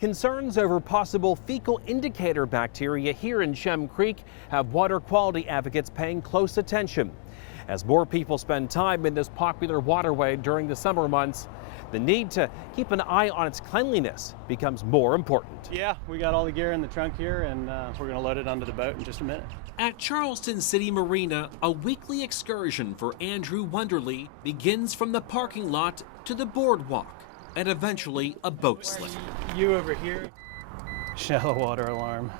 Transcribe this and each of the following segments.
Concerns over possible fecal indicator bacteria here in Shem Creek have water quality advocates paying close attention. As more people spend time in this popular waterway during the summer months, the need to keep an eye on its cleanliness becomes more important. Yeah, we got all the gear in the trunk here, and we're going to load it onto the boat in just a minute. At Charleston City Marina, a weekly excursion for Andrew Wonderly begins from the parking lot to the boardwalk and eventually a boat slip. You over here. Shallow water alarm.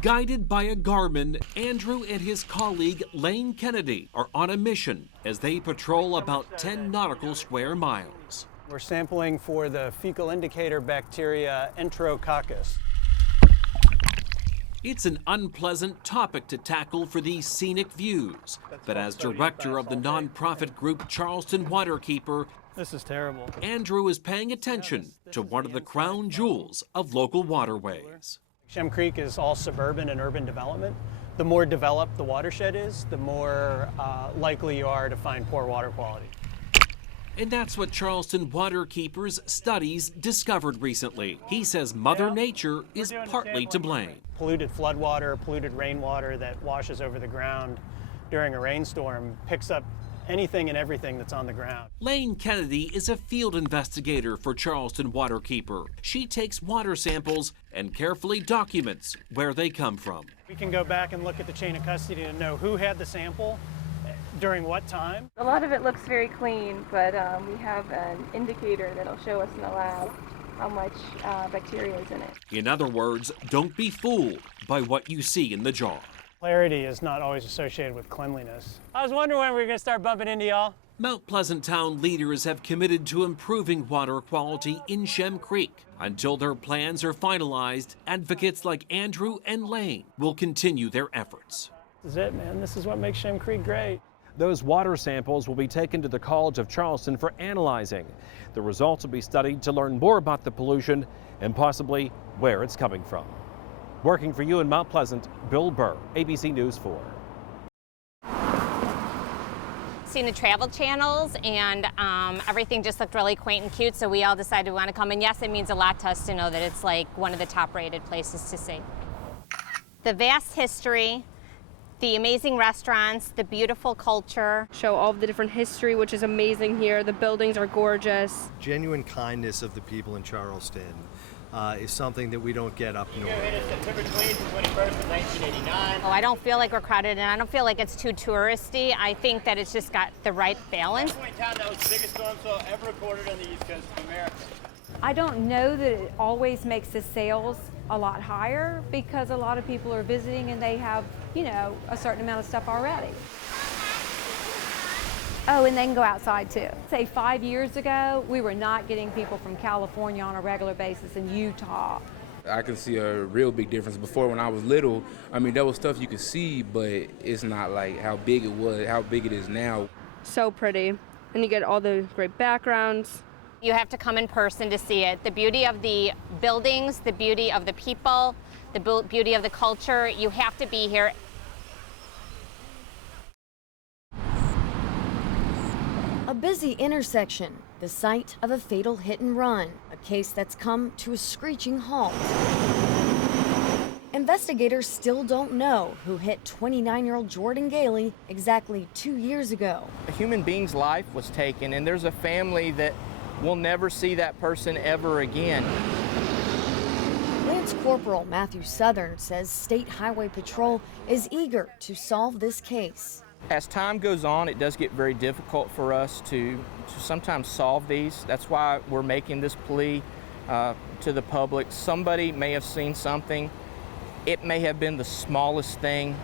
Guided by a Garmin, Andrew and his colleague Lane Kennedy are on a mission as they patrol about 10 nautical square miles. We're sampling for the fecal indicator bacteria Enterococcus. It's an unpleasant topic to tackle for these scenic views, but as director of the nonprofit group Charleston Waterkeeper, this is terrible. Andrew is paying attention to one of the crown jewels of local waterways. Shem Creek is all suburban and urban development. The more developed the watershed is, the more likely you are to find poor water quality. And that's what Charleston Waterkeeper's studies discovered recently. He says Mother Nature is partly to blame. Polluted floodwater, polluted rainwater that washes over the ground during a rainstorm picks up anything and everything that's on the ground. Lane Kennedy is a field investigator for Charleston Waterkeeper. She takes water samples and carefully documents where they come from. We can go back and look at the chain of custody to know who had the sample, during what time. A lot of it looks very clean, but we have an indicator that'll show us in the lab how much bacteria is in it. In other words, don't be fooled by what you see in the jar. Clarity is not always associated with cleanliness. I was wondering when we were going to start bumping into y'all. Mount Pleasant Town leaders have committed to improving water quality in Shem Creek. Until their plans are finalized, advocates like Andrew and Lane will continue their efforts. This is it, man. This is what makes Shem Creek great. Those water samples will be taken to the College of Charleston for analyzing. The results will be studied to learn more about the pollution and possibly where it's coming from. Working for you in Mount Pleasant, Bill Burr, ABC News 4. Seen the travel channels, and everything just looked really quaint and cute, so we all decided we want to come. And yes, it means a lot to us to know that it's like one of the top-rated places to see. The vast history, the amazing restaurants, the beautiful culture. Show all of the different history, which is amazing here. The buildings are gorgeous. Genuine kindness of the people in Charleston is something that we don't get up north. September 20th and 21st of 1989. Oh, I don't feel like we're crowded, and I don't feel like it's too touristy. I think that it's just got the right balance. At one point in time, that was the biggest storm cell ever recorded on the east coast of America. I don't know that it always makes the sales a lot higher because a lot of people are visiting and they have, you know, a certain amount of stuff already. Oh, and they can go outside too. Say 5 years ago, we were not getting people from California on a regular basis in Utah. I can see a real big difference. Before, when I was little, I mean, there was stuff you could see, but it's not like how big it was, how big it is now. So pretty. And you get all the great backgrounds. You have to come in person to see it. The beauty of the buildings, the beauty of the people, the beauty of the culture, you have to be here. A busy intersection, the site of a fatal hit and run, a case that's come to a screeching halt. Investigators still don't know who hit 29-year-old Jordan Gailey exactly 2 years ago. A human being's life was taken, and there's a family that will never see that person ever again. Lance Corporal Matthew Southern says State Highway Patrol is eager to solve this case. As time goes on, it does get very difficult for us to sometimes solve these. That's why we're making this plea to the public. Somebody may have seen something. It may have been the smallest thing.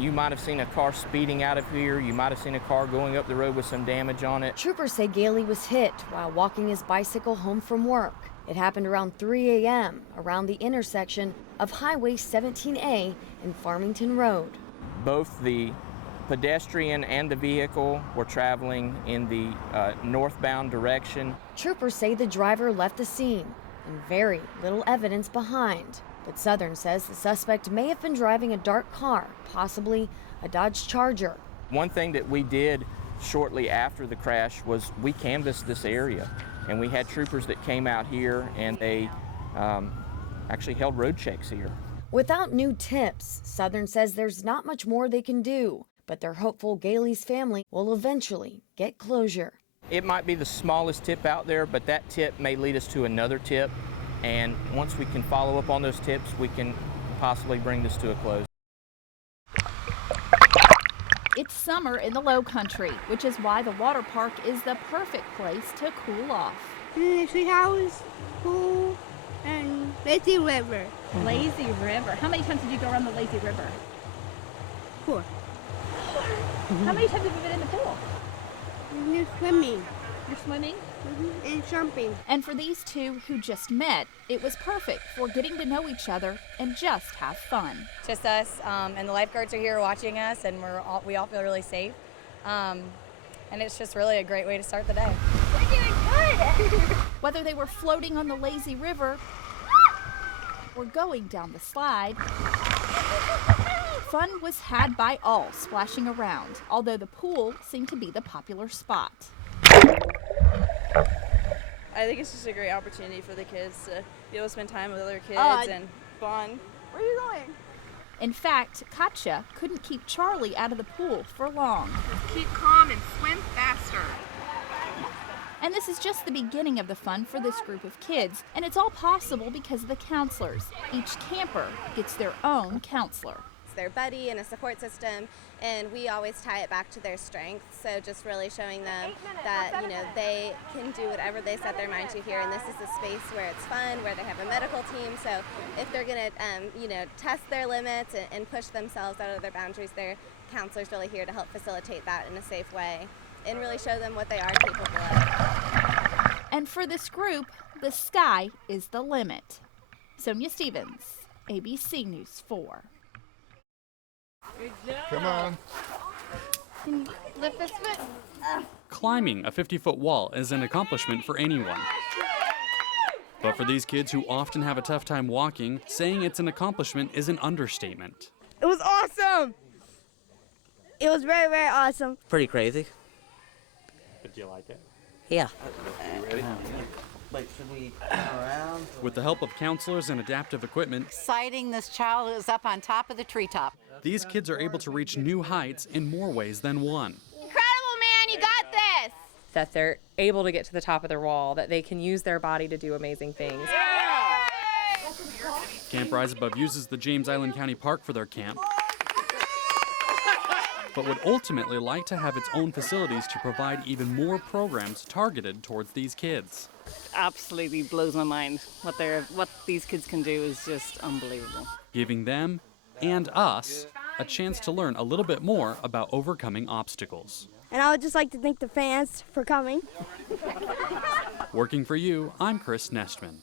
You might have seen a car speeding out of here. You might have seen a car going up the road with some damage on it. Troopers say Gailey was hit while walking his bicycle home from work. It happened around 3 a.m. around the intersection of Highway 17A and Farmington Road. Both the pedestrian and the vehicle were traveling in the northbound direction. Troopers say the driver left the scene and very little evidence behind. But Southern says the suspect may have been driving a dark car, possibly a Dodge Charger. One thing that we did shortly after the crash was we canvassed this area. And we had troopers that came out here and they actually held road checks here. Without new tips, Southern says there's not much more they can do, but they're hopeful Gailey's family will eventually get closure. It might be the smallest tip out there, but that tip may lead us to another tip. And once we can follow up on those tips, we can possibly bring this to a close. It's summer in the Low Country, which is why the water park is the perfect place to cool off. Tree house, pool, and lazy river. Lazy River. How many times did you go around the Lazy River? 4. How many times have you been in the pool? You're swimming. You're swimming? And jumping. And for these two who just met, it was perfect for getting to know each other and just have fun. Just us, and the lifeguards are here watching us, and we all feel really safe. And it's just really a great way to start the day. We're doing good! Whether they were floating on the lazy river or going down the slide, fun was had by all splashing around, although the pool seemed to be the popular spot. I think it's just a great opportunity for the kids to be able to spend time with other kids and bond. Where are you going? In fact, Katja couldn't keep Charlie out of the pool for long. Keep calm and swim faster. And this is just the beginning of the fun for this group of kids, and it's all possible because of the counselors. Each camper gets their own counselor. It's their buddy and a support system, and we always tie it back to their strengths. So just really showing them that, you know, they can do whatever they set their mind to here, and this is a space where it's fun, where they have a medical team. So if they're going to, you know, test their limits and push themselves out of their boundaries, their counselor's really here to help facilitate that in a safe way and really show them what they are capable of. And for this group, the sky is the limit. Sonia Stevens, ABC News 4. Come on. Can you lift this foot? Climbing a 50-foot wall is an accomplishment for anyone. But for these kids who often have a tough time walking, saying it's an accomplishment is an understatement. It was awesome! It was very, very awesome. Pretty crazy. But do you like it? Yeah. You ready? Wait, should we turn around? With the help of counselors and adaptive equipment, Exciting, this child is up on top of the treetop. these kids are able to reach new heights in more ways than one. Incredible, man, you got this! That they're able to get to the top of their wall, that they can use their body to do amazing things. Camp Rise Above uses the James Island County Park for their camp, but would ultimately like to have its own facilities to provide even more programs targeted towards these kids. Absolutely blows my mind. What these kids can do is just unbelievable. Giving them and us a chance to learn a little bit more about overcoming obstacles. And I would just like to thank the fans for coming. Working for you, I'm Chris Nestman.